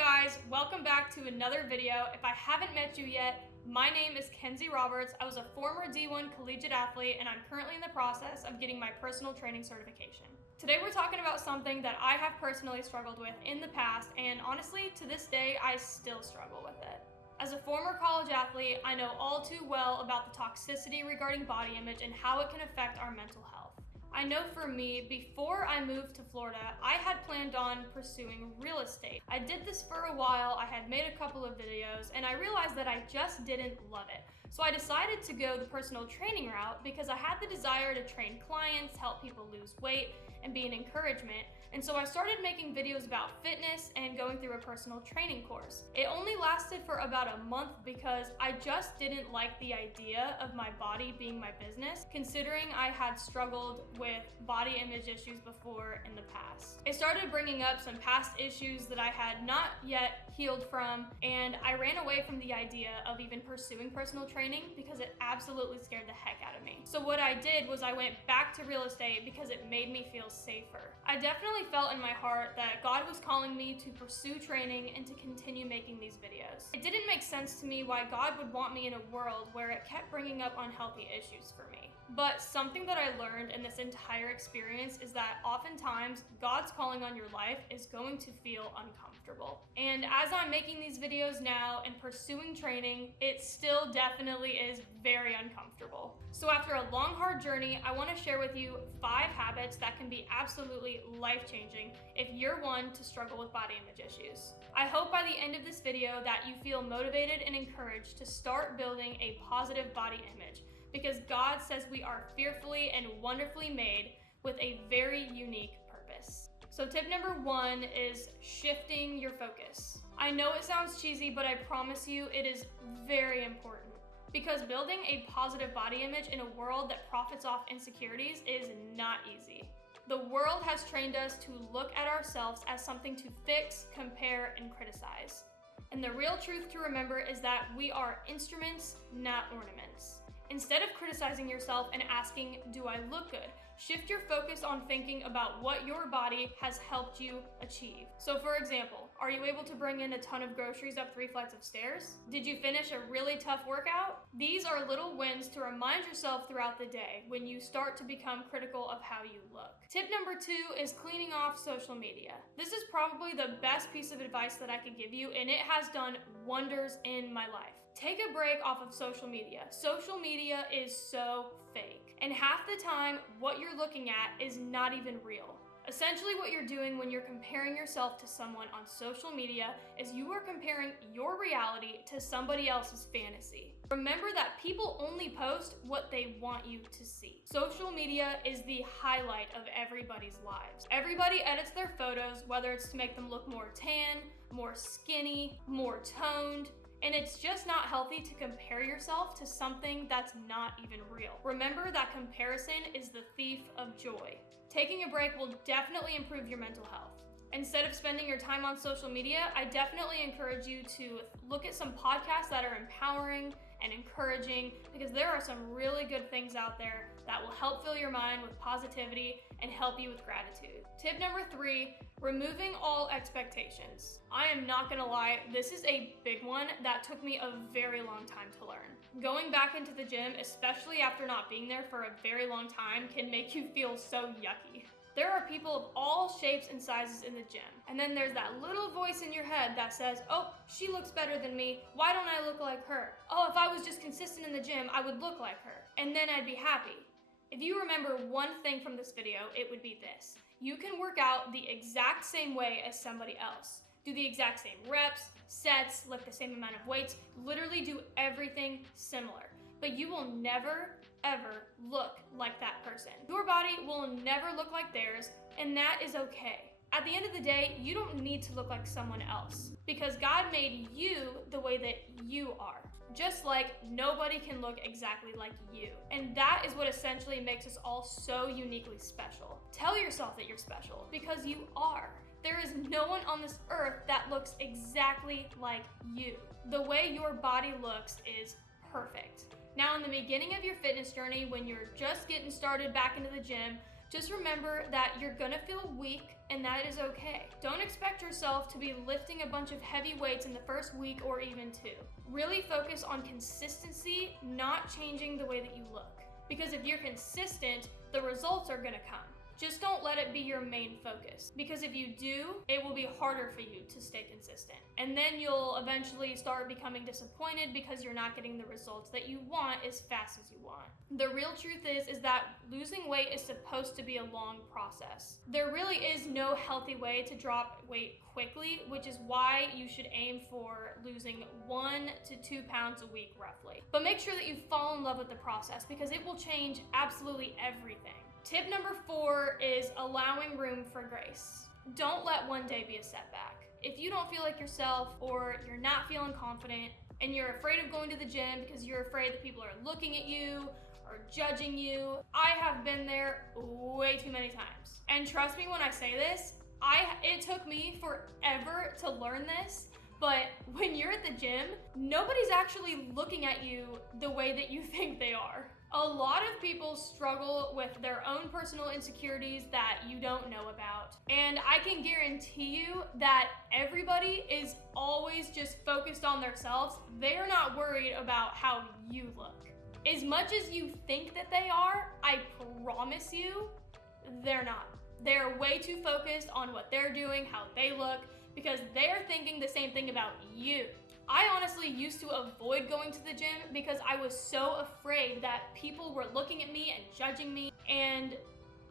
guys, welcome back to another video. If I haven't met you yet, my name is Kenzie Roberts. I was a former D1 collegiate athlete and I'm currently in the process of getting my personal training certification. Today we're talking about something that I have personally struggled with in the past, and honestly, to this day, I still struggle with it. As a former college athlete, I know all too well about the toxicity regarding body image and how it can affect our mental health. I know for me, before I moved to Florida, I had planned on pursuing real estate. I did this for a while, I had made a couple of videos, and I realized that I just didn't love it. So I decided to go the personal training route because I had the desire to train clients, help people lose weight, and be an encouragement. And so I started making videos about fitness and going through a personal training course. It only lasted for about a month because I just didn't like the idea of my body being my business, considering I had struggled with body image issues before in the past. It started bringing up some past issues that I had not yet healed from, and I ran away from the idea of even pursuing personal training because it absolutely scared the heck out of me. So what I did was I went back to real estate because it made me feel safer. I definitely felt in my heart that God was calling me to pursue training and to continue making these videos. It didn't make sense to me why God would want me in a world where it kept bringing up unhealthy issues for me. But something that I learned in this entire experience is that oftentimes God's calling on your life is going to feel uncomfortable. And as I'm making these videos now and pursuing training, it still definitely is very uncomfortable. So after a long, hard journey, I want to share with you 5 habits that can be absolutely life-changing if you're one to struggle with body image issues. I hope by the end of this video that you feel motivated and encouraged to start building a positive body image, because God says we are fearfully and wonderfully made with a very unique purpose. So tip number 1 is shifting your focus. I know it sounds cheesy, but I promise you it is very important. Because building a positive body image in a world that profits off insecurities is not easy. The world has trained us to look at ourselves as something to fix, compare, and criticize. And the real truth to remember is that we are instruments, not ornaments. Instead of criticizing yourself and asking, do I look good? Shift your focus on thinking about what your body has helped you achieve. So for example, are you able to bring in a ton of groceries up 3 flights of stairs? Did you finish a really tough workout? These are little wins to remind yourself throughout the day when you start to become critical of how you look. Tip number 2 is cleaning off social media. This is probably the best piece of advice that I could give you, and it has done wonders in my life. Take a break off of social media. Social media is so fake. And half the time, what you're looking at is not even real. Essentially, what you're doing when you're comparing yourself to someone on social media is you are comparing your reality to somebody else's fantasy. Remember that people only post what they want you to see. Social media is the highlight of everybody's lives. Everybody edits their photos, whether it's to make them look more tan, more skinny, more toned, and it's just not healthy to compare yourself to something that's not even real. Remember that comparison is the thief of joy. Taking a break will definitely improve your mental health. Instead of spending your time on social media, I definitely encourage you to look at some podcasts that are empowering and encouraging, because there are some really good things out there that will help fill your mind with positivity and help you with gratitude. Tip number 3, removing all expectations. I am not gonna lie, this is a big one that took me a very long time to learn. Going back into the gym, especially after not being there for a very long time, can make you feel so yucky. There are people of all shapes and sizes in the gym. And then there's that little voice in your head that says, oh, she looks better than me. Why don't I look like her? Oh, if I was just consistent in the gym, I would look like her. And then I'd be happy. If you remember one thing from this video, it would be this. You can work out the exact same way as somebody else. Do the exact same reps, sets, lift the same amount of weights, literally do everything similar. But you will never, ever look like that person. Your body will never look like theirs, and that is okay. At the end of the day, you don't need to look like someone else, because God made you the way that you are. Just like nobody can look exactly like you. And that is what essentially makes us all so uniquely special. Tell yourself that you're special, because you are. There is no one on this earth that looks exactly like you. The way your body looks is perfect. Now, in the beginning of your fitness journey, when you're just getting started back into the gym, Just remember that you're gonna feel weak, and that is okay. Don't expect yourself to be lifting a bunch of heavy weights in the first week or even 2. Really focus on consistency, not changing the way that you look. Because if you're consistent, the results are gonna come. Just don't let it be your main focus, because if you do, it will be harder for you to stay consistent. And then you'll eventually start becoming disappointed because you're not getting the results that you want as fast as you want. The real truth is that losing weight is supposed to be a long process. There really is no healthy way to drop weight quickly, which is why you should aim for losing 1 to 2 pounds a week roughly. But make sure that you fall in love with the process, because it will change absolutely everything. Tip number 4 is allowing room for grace. Don't let one day be a setback. If you don't feel like yourself, or you're not feeling confident, and you're afraid of going to the gym because you're afraid that people are looking at you or judging you, I have been there way too many times. And trust me when I say this, it took me forever to learn this, but when you're at the gym, nobody's actually looking at you the way that you think they are. A lot of people struggle with their own personal insecurities that you don't know about. And I can guarantee you that everybody is always just focused on themselves. They are not worried about how you look. As much as you think that they are, I promise you, they're not. They're way too focused on what they're doing, how they look, because they're thinking the same thing about you. I honestly used to avoid going to the gym because I was so afraid that people were looking at me and judging me, and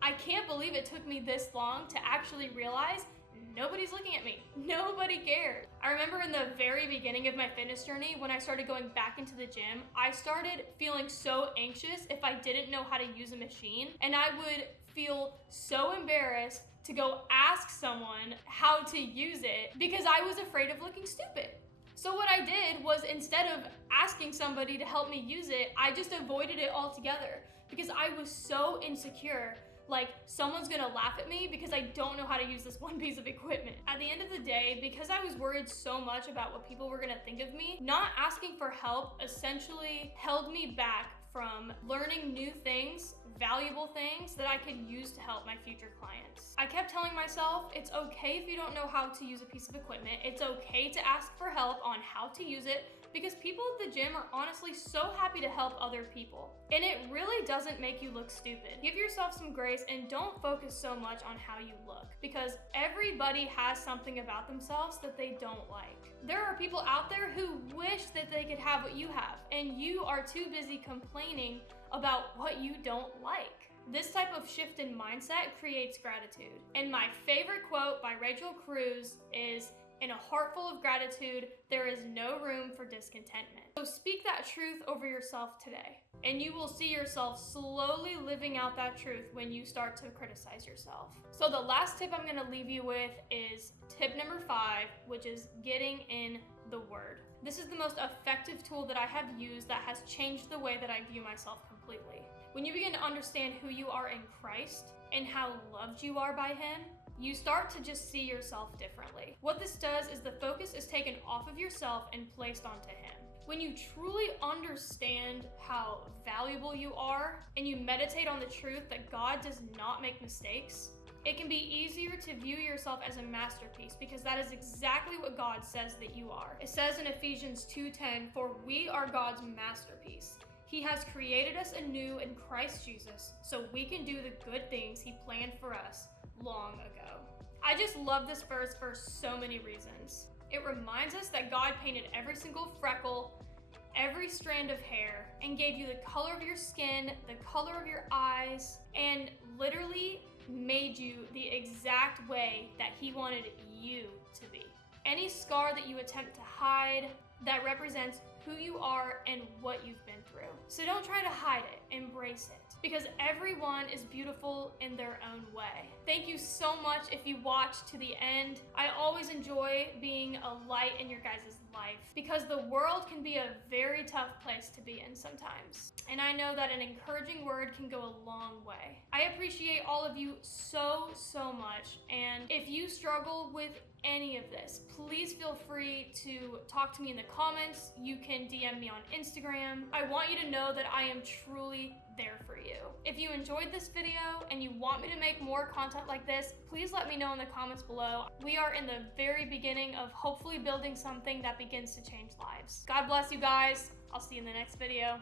I can't believe it took me this long to actually realize nobody's looking at me. Nobody cares. I remember in the very beginning of my fitness journey, when I started going back into the gym, I started feeling so anxious if I didn't know how to use a machine, and I would feel so embarrassed to go ask someone how to use it because I was afraid of looking stupid. So what I did was, instead of asking somebody to help me use it, I just avoided it altogether because I was so insecure. Like, someone's gonna laugh at me because I don't know how to use this one piece of equipment. At the end of the day, because I was worried so much about what people were gonna think of me, not asking for help essentially held me back from learning new things, valuable things that I could use to help my future clients. I kept telling myself, it's okay if you don't know how to use a piece of equipment. It's okay to ask for help on how to use it, because people at the gym are honestly so happy to help other people. And it really doesn't make you look stupid. Give yourself some grace and don't focus so much on how you look, because everybody has something about themselves that they don't like. There are people out there who wish that they could have what you have, and you are too busy complaining about what you don't like. This type of shift in mindset creates gratitude. And my favorite quote by Rachel Cruz is, "In a heart full of gratitude, there is no room for discontentment." So speak that truth over yourself today, and you will see yourself slowly living out that truth when you start to criticize yourself. So the last tip I'm gonna leave you with is tip number 5, which is getting in the Word. This is the most effective tool that I have used that has changed the way that I view myself completely. When you begin to understand who you are in Christ and how loved you are by Him, you start to just see yourself differently. What this does is the focus is taken off of yourself and placed onto Him. When you truly understand how valuable you are and you meditate on the truth that God does not make mistakes, it can be easier to view yourself as a masterpiece, because that is exactly what God says that you are. It says in Ephesians 2:10, "For we are God's masterpiece. He has created us anew in Christ Jesus so we can do the good things He planned for us long ago." I just love this verse for so many reasons. It reminds us that God painted every single freckle, every strand of hair, and gave you the color of your skin, the color of your eyes, and literally made you the exact way that He wanted you to be. Any scar that you attempt to hide, that represents who you are and what you've been through. So don't try to hide it, embrace it, because everyone is beautiful in their own way. Thank you so much if you watched to the end. I always enjoy being a light in your guys' life, because the world can be a very tough place to be in sometimes. And I know that an encouraging word can go a long way. I appreciate all of you so much. And if you struggle with any of this, please feel free to talk to me in the comments. You can DM me on Instagram. I want you to know that I am truly there for you. If you enjoyed this video and you want me to make more content like this, please let me know in the comments below. We are in the very beginning of hopefully building something that begins to change lives. God bless you guys. I'll see you in the next video.